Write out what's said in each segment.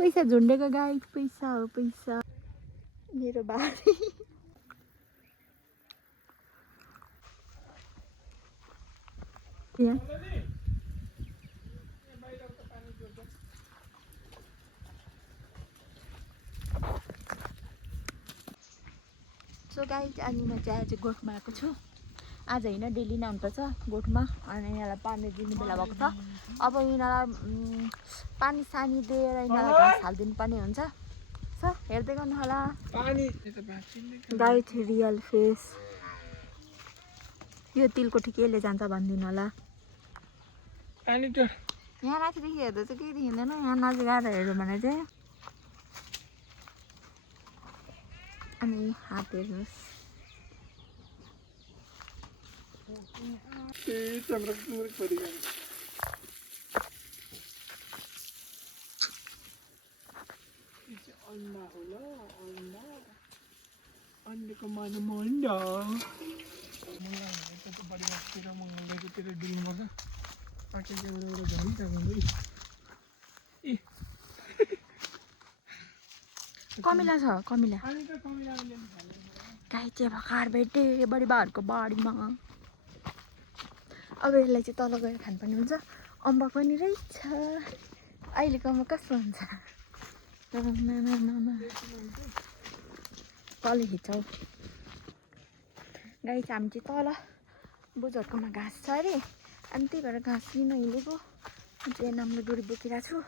पैसा झुन्डेको गाई पैसा हो पैसा मेरो बारी सो गाइज आज म चाहिँ आज गोठमा आएको छु आज होइन डेली नै आउनुपर्छ गोठमा अनि यिनीहरूलाई पानी दिने बेला भएको छ अब यिनीहरूलाई पानी सानी दिएर यिनीहरूलाई घाँस हालिदिनु पर्ने हुन्छ सो हेर्दै गर्नु होला गाइज रियल फेस यो तिलको ठिकैले जान्छ भनिदिनु होला यहाँ माथिदेखि हेर्दा चाहिँ केही देखिँदैन यहाँ नजिक आएर हेऱ्यो भने चाहिँ अनि हात हेर्नुहोस् अंडे मन मंडा तेरे डिल मजा पाके के बड़ा घड़ी का गंदी कमिला छ कमिला गाई चाहिँ भर्खर भेटे बडी बारको बारीमा अब यसलाई चाहिँ तल गएर खानुपर्ने हुन्छ अम्बक पनि रहेछ अहिलेको अम्बक कस्तो हुन्छ तल हिँड्छौ गाई चाहिँ हामी चाहिँ तल बुझहरूकोमा घाँस छ अरे अनि त्यही भएर घाँस लिन हिँडेको चाहिँ नामले डोरी बोकिरहेको छु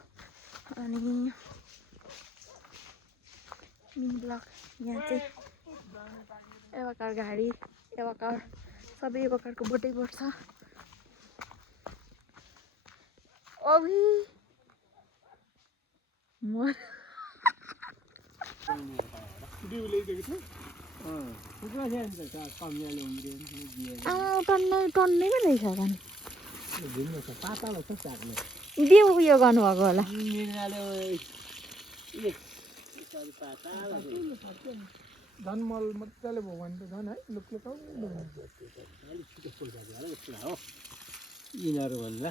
अनि मिनी ब्लक यहाँ चाहिँ एवाकार गाडी एवाकार सबै एवाकारको बोटै बोट छ अभि म टन्नै पो रहेछ झन् बिउ उयो गर्नुभएको होला धन मल मजाले भयो भने त झन् है यिनीहरू भन्दा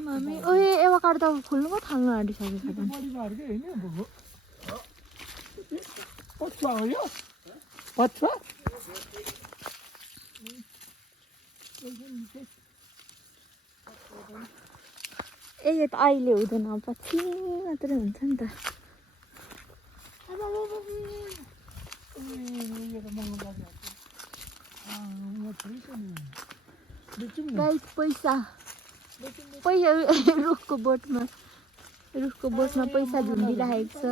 मामी ओए एवाकार त फुल्नु पो थाल्नु आँटिसकेको छ परिवारकै होइन भोगो पछुवा हो यो पछुवा ए यो त अहिले हुँदैन पछि मात्रै हुन्छ नि त गाइस पैसा रुखको बोटमा पैसा झुन्डिरहेको छ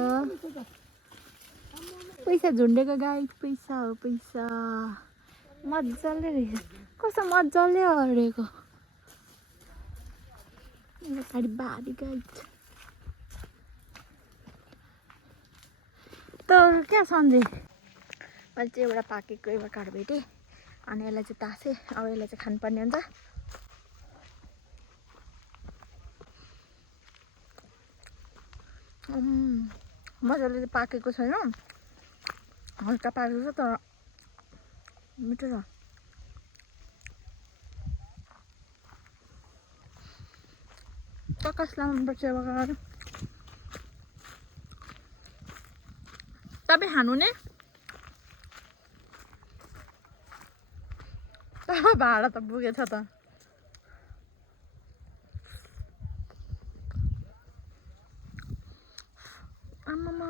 पैसा झुन्डेको गाई पैसा हो पैसा मजाले रहेछ कस्तो मजाले हरेको गाडी बारी गाई त क्या सन्जय मैले चाहिँ एउटा पाकेको एउटा काठ भेटेँ अनि यसलाई चाहिँ तासेँ अब यसलाई चाहिँ खानुपर्ने हुन्छ मजाले चाहिँ पाकेको छैन हल्का पाकेको छ तर मिठो छ चक्कस लाउनुपर्छ अब तपाईँ खानु ने तर भाडा त पुगेछ त आमामा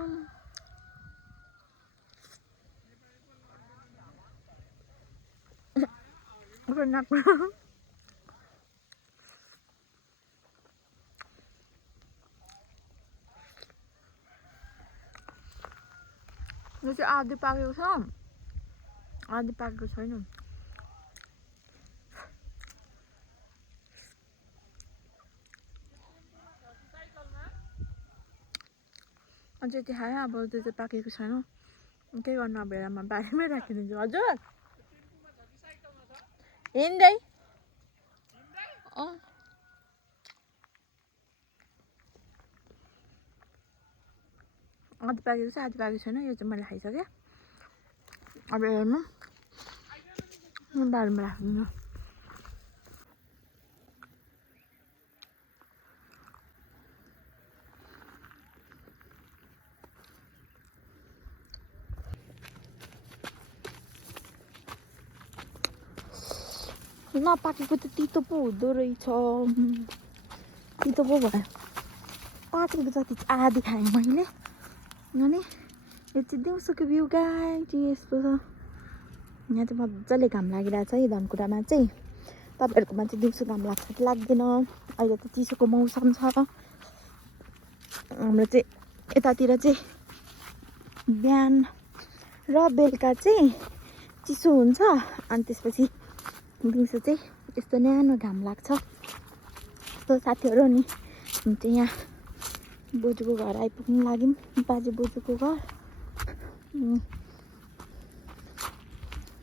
यो चाहिँ आधी पाकेको छ आधी पाकेको छैन अझै त्यो खायो अब त्यो चाहिँ पाकेको छैन के गर्नु अब बेलामा बारीमै राखिदिन्छु हजुर हिँड्दै आधी पाकेको छ आधी पाकेको छैन यो चाहिँ मैले खाइसकेँ अब हेर्नु बारीमा राख्दिनँ नपाकेको त तितो पो हुँदो रहेछ। तितो पो भयो। पाकेको जति चाहिँ आधी खाएँ मैले। अनि यो चाहिँ दिउँसोको भ्यू गाइस यस्तो छ। यहाँ चाहिँ मजाले घाम लागिरहेछ है धनकुटामा चाहिँ। तपाईँहरूकोमा चाहिँ दिउँसो घाम लाग्छ कि लाग्दैन? अहिले त चिसोको मौसम छ। हाम्रो चाहिँ यतातिर चाहिँ बिहान र बेलुका चाहिँ चिसो हुन्छ अनि त्यसपछि दिउँसो चाहिँ यस्तो न्यानो घाम लाग्छ। यस्तो साथीहरू नि हामी चाहिँ यहाँ बोजूको घर आइपुग्नु लाग्यौँ। बाजे बोजूको घर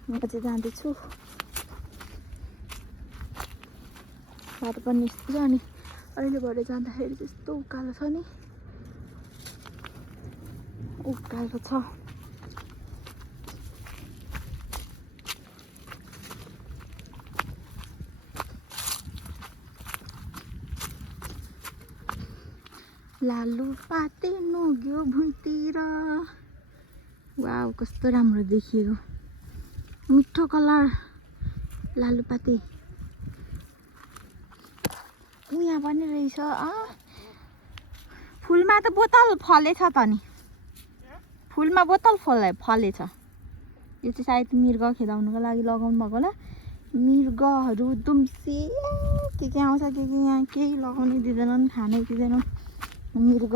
म चाहिँ जाँदैछु। बाटो पनि यस्तो छ अनि अहिले भएर जाँदाखेरि त्यस्तो उकालो छ नि। उकालो छ। लालु पाते नुग्यो भुइँतिर। वाउ कस्तो राम्रो देखियो। मिठो कलर लालुपाते। यहाँ पनि रहेछ। फुलमा त बोतल फलेछ त नि। फुलमा बोतल फलेछ। यो चाहिँ सायद मृग खेदाउनुको लागि लगाउनु भएको होला। मृगहरू दुम्सी के आउँछ के यहाँ केही लगाउनै दिँदैनन् खानै दिँदैनन्। मृग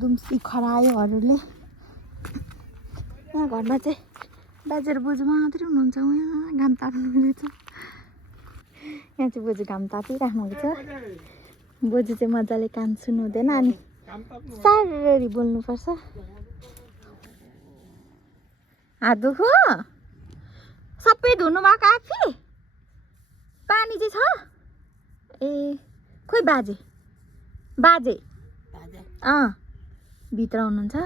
दुम्सी खरायोहरूले। यहाँ घरमा चाहिँ बाजे र बोजू मात्रै हुनुहुन्छ। यहाँ घाम ताप्नु हुँदैछ। यहाँ चाहिँ बोजू घाम तापिराख्नुहुन्छ। बोजू चाहिँ मजाले कान सुन्नु हुँदैन अनि साररी बोल्नुपर्छ। हात दुखो सबै धुनु भएको आफै? पानी चाहिँ छ? ए खोइ बाजे बाजे भित्र हुनुहुन्छ?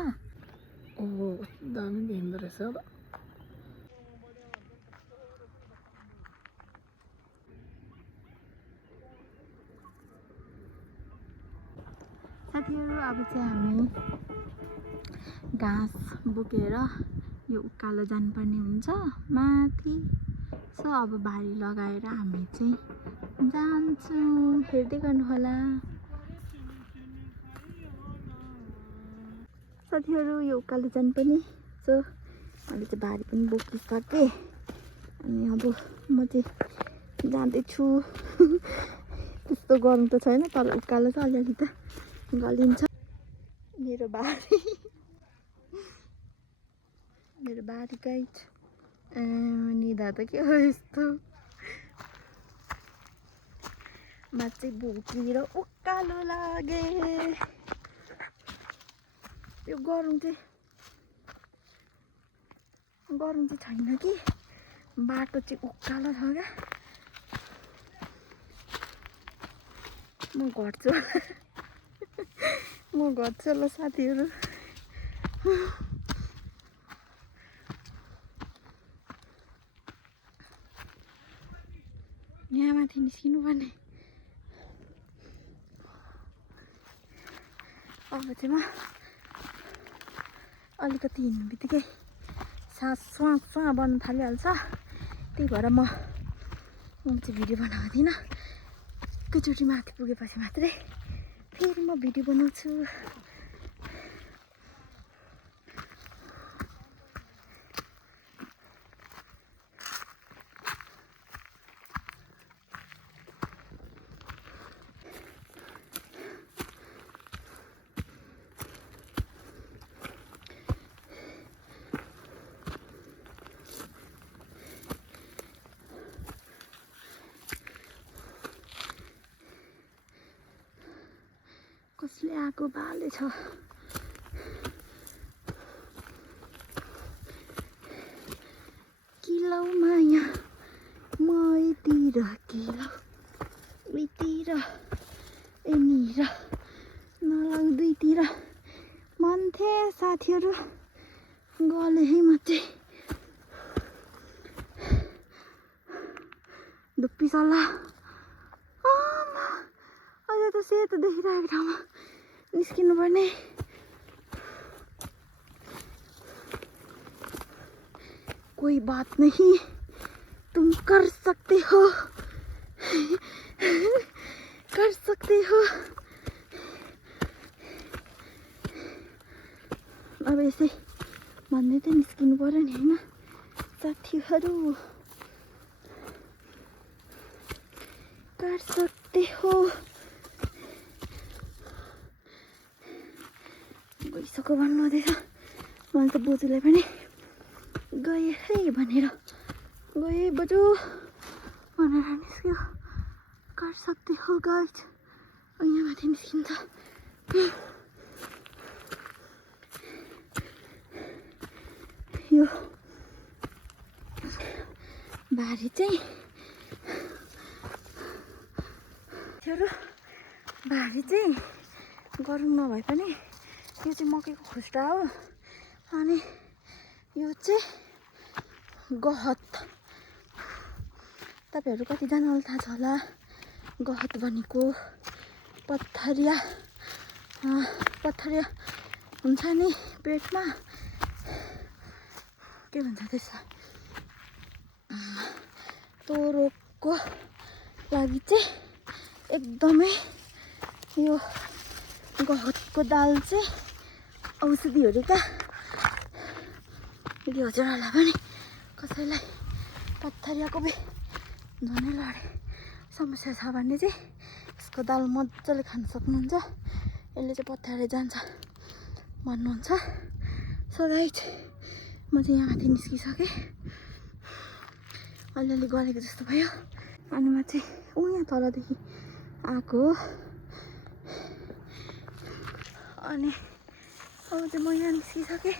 ओहो दामी देखिँदो रहेछ त। साथीहरू अब चाहिँ हामी घाँस बोकेर यो उकालो जानुपर्ने हुन्छ माथि। सो अब भारी लगाएर हामी चाहिँ जान्छौँ। हेर्दै गर्नु होला साथीहरू यो उकालो जानुपर्ने। सो अहिले चाहिँ भारी पनि बोकिसकेँ अनि अब म चाहिँ जाँदैछु। त्यस्तो गरम त छैन तर उकालो छ अलिअलि त गलिन्छ। मेरो बारी गाइड निदा त के हो यस्तो। म चाहिँ बोकेर उकालो लागे। यो गरम चाहिँ छैन कि बाटो चाहिँ उकालो छ क्या। म घट्छु होला साथीहरू। यहाँ माथि निस्किनु पर्ने। अब चाहिँ म अलिकति हिँड्नु बित्तिकै सास स्वाँ बन्नु थालिहाल्छ। त्यही भएर म चाहिँ भिडियो बनाउँदिनँ। एकैचोटि माथि पुगेपछि मात्रै फेरि म भिडियो बनाउँछु। कसले आगो बालेछ? किलौ माया मैतिर किलौ उइतिर एनिर नलाउ दुईतिर मन थिए साथीहरू गले है म चाहिँ। धुप्पी सल्ला अझ त सेतो देखिरहेको ठाउँमा निस्किनु पर्ने। कोई बात नहीं तुम कर सकते हो, कर सकते हो। अब यसै भन्दै त निस्किनु पर्यो नि होइन साथीहरू। कर सकते हो। गइसक्यो भन्नु हुँदैछ। मैले त बोजूलाई पनि गएँ है भनेर गएँ बोजू भनेर निस्क्यो। कर सकते हो गाइस। यहाँ माथि निस्किन्छ। यो बारी चाहिँ बारी चाहिँ गरौँ नभए पनि यो चाहिँ मकैको खुस्टा हो। अनि यो चाहिँ गहत। तपाईँहरू कतिजनालाई थाहा छ होला गहत भनेको पत्थरिया हुन्छ नि पेटमा के भन्छ त्यसलाई त्यो रोगको लागि चाहिँ एकदमै यो गहतको दाल चाहिँ औषधि हो अरे क्या। यदि हजुरहरूलाई पनि कसैलाई पत्थरियाको झनै लडे समस्या छ भने चाहिँ यसको दाल मजाले खान सक्नुहुन्छ। यसले चाहिँ पत्थरिया जान्छ भन्नुहुन्छ। सो गाइस म चाहिँ यहाँ माथि निस्किसकेँ। अलिअलि गरेको जस्तो भयो। अनि म चाहिँ यहाँ तलदेखि आएको हो। अनि अब चाहिँ म यहाँ निस्किसकेँ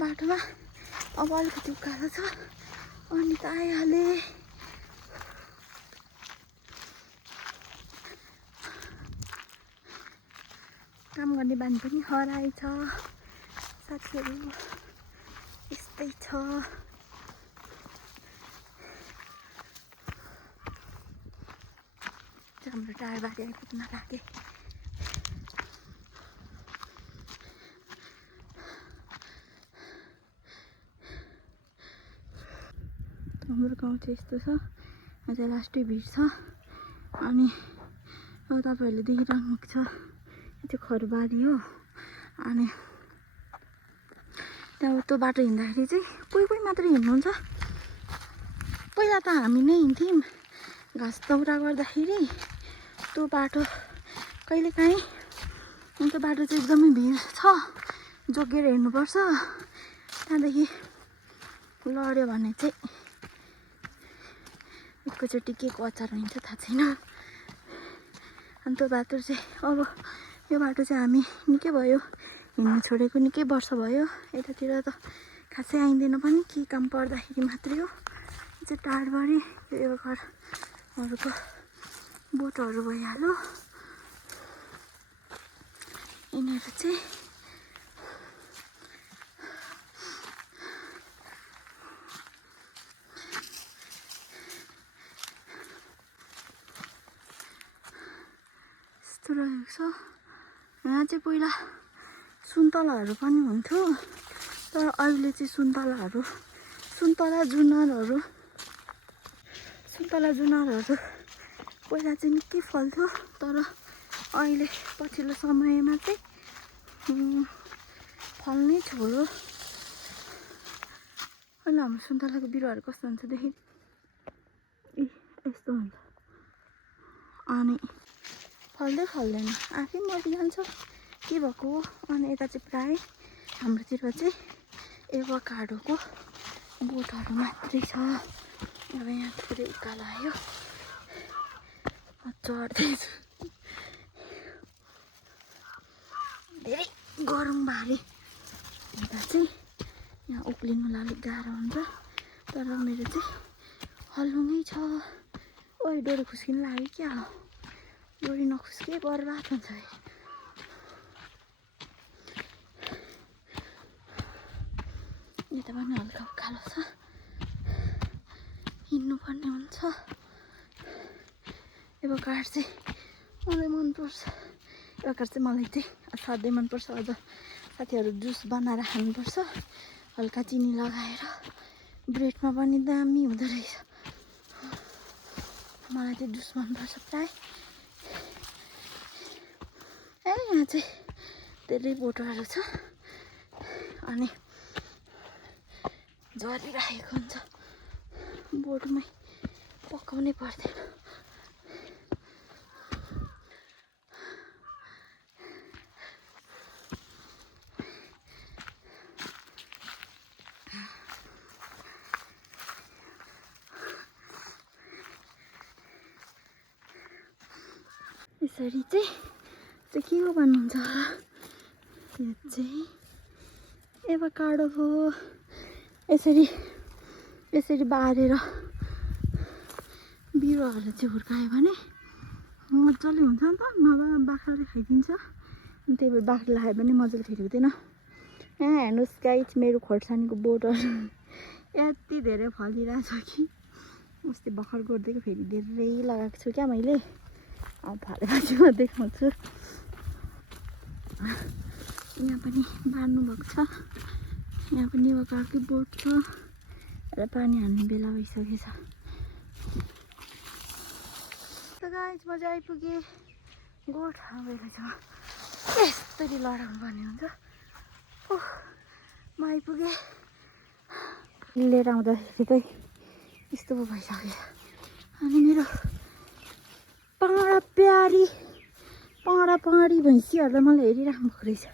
बाटोमा। अब अलिकति उकालो छ अनि त आइहालेँ। काम गर्ने बानी पनि हराएछ साथीहरू। यस्तै छ। हाम्रो टाढा बारी आइपुग्न लागे। हाम्रो गाउँ चाहिँ यस्तो छ। यहाँ चाहिँ लास्टै भिड छ। अनि अब तपाईँहरूले देखिरहनु भएको छ यो चाहिँ खरबारी हो। अनि त्यहाँ त्यो बाटो हिँड्दाखेरि चाहिँ कोही मात्रै हिँड्नुहुन्छ। पहिला त हामी नै हिँड्थ्यौँ घाँस दौरा गर्दाखेरि। त्यो बाटो कहिलेकाहीँ त्यो बाटो चाहिँ एकदमै भिड छ, जोगिएर हिँड्नुपर्छ। त्यहाँदेखि लड्यो भने चाहिँ एकैचोटि के को अचार हुन्छ थाहा छैन। अनि त्यो बाटो चाहिँ अब यो बाटो चाहिँ हामी निकै भयो हिँड्नु छोडेको, निकै वर्ष भयो। यतातिर त खासै आइँदैन पनि, के काम पर्दाखेरि मात्रै हो। यो चाहिँ टाढबारी यो घरहरूको बोटहरू भइहाल्यो। यिनीहरू चाहिँ यस्तो रहेको छ। यहाँ चाहिँ पहिला सुन्तलाहरू पनि हुन्थ्यो, तर अहिले चाहिँ सुन्तला जुनारहरू पहिला चाहिँ निकै फल्थ्यो। तर अहिले पछिल्लो समयमा चाहिँ फल्नै छोड्यो। अहिले हाम्रो सुन्तलाको बिरुवाहरू कस्तो हुन्छ देखि यस्तो हुन्छ। अनि फल्दैन, आफै मरिजान्छ के भएको हो। अनि यता चाहिँ प्राय हाम्रोतिर चाहिँ एभोकाडोको बोटहरू मात्रै छ। अब यहाँ थोरै उकालो आयो, म चढ्दैछु। धेरै गरम भारी हुँदा चाहिँ यहाँ उक्लिनुलाई अलिक गाह्रो हुन्छ। तर मेरो चाहिँ हलुङै छ। ओइ डोरी खुस्किनु लाग्यो क्या। डोरी नखुस्के बर्बाद हुन्छ। यता पनि हल्का उकालो छ, हिँड्नुपर्ने हुन्छ। एभोकाडो चाहिँ मलाई मनपर्छ। एभोकाडो चाहिँ मलाई चाहिँ असाध्यै मनपर्छ। अझ साथीहरू जुस बनाएर खानुपर्छ हल्का चिनी लगाएर। ब्रेडमा पनि दामी हुँदो रहेछ। मलाई चाहिँ जुस मनपर्छ प्राय। यहाँ चाहिँ धेरै बोटहरू छ अनि झरिरहेको हुन्छ। बोटमै पकाउनै पर्दैन। यसरी चाहिँ के हो भन्नुहुन्छ होला? यो चाहिँ एभोकाडो हो। यसरी बारेर बिरुवाहरू चाहिँ हुर्कायो भने मजाले हुन्छ नि त। नभए बाख्राले खाइदिन्छ। अनि त्यही भएर बाख्राले खायो भने मजाले फेरि हुँदैन। यहाँ हेर्नुहोस् गाइस, मेरो खोर्सानीको बोटहरू यति धेरै फलिरहेछ कि अस्ति भर्खर गरिदिएको, फेरि धेरै लगाएको छु क्या मैले। अब फलेपछि म देखाउँछु। यहाँ पनि बार्नु भएको छ। यहाँ पनि एभोकाडोकै बोट छ र पानी हाल्ने बेला भइसकेछ। त गाइस म चाहिँ आइपुगेँ गोठ बेलामा। यस्तरी लडाउनु पर्ने हुन्छ। म आइपुगेँ। लिएर आउँदाखेरि चाहिँ यस्तो पो भइसकेछ। अनि मेरो पाँडी भैँसीहरूलाई मलाई हेरिराख्नु भएको रहेछ।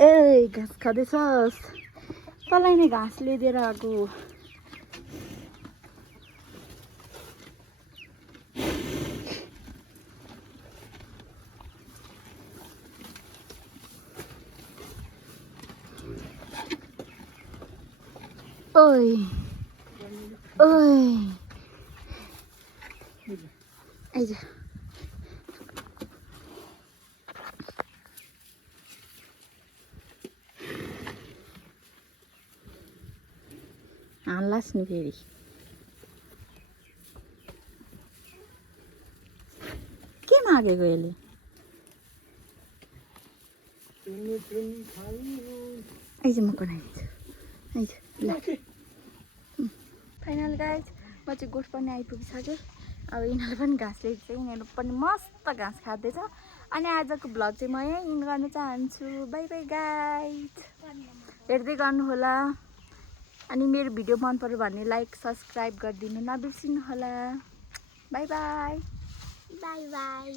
ए घाँस खाँदैछस्? तँलाई नै घाँस ल्याइदिएर आएको। ओइ आइज। हाल्लास् नि फेरि। के मागेको यसले? आइज म बनाइदिन्छु। आइज ल। फाइनल गाइज म चाहिँ गोठ पनि आइपुगिसकेँ। अब यिनीहरू पनि घाँस ल्याएको छ। यिनीहरू पनि मस्त घाँस खाँदैछ। अनि आजको भ्लग चाहिँ म यहीँ इन्ड गर्न चाहन्छु। By by guys. हेर्दै गर्नुहोला। अनि मेरो भिडियो मन पर्यो भने लाइक सब्सक्राइब गरिदिनु नबिर्सिनु होला। By by. By by.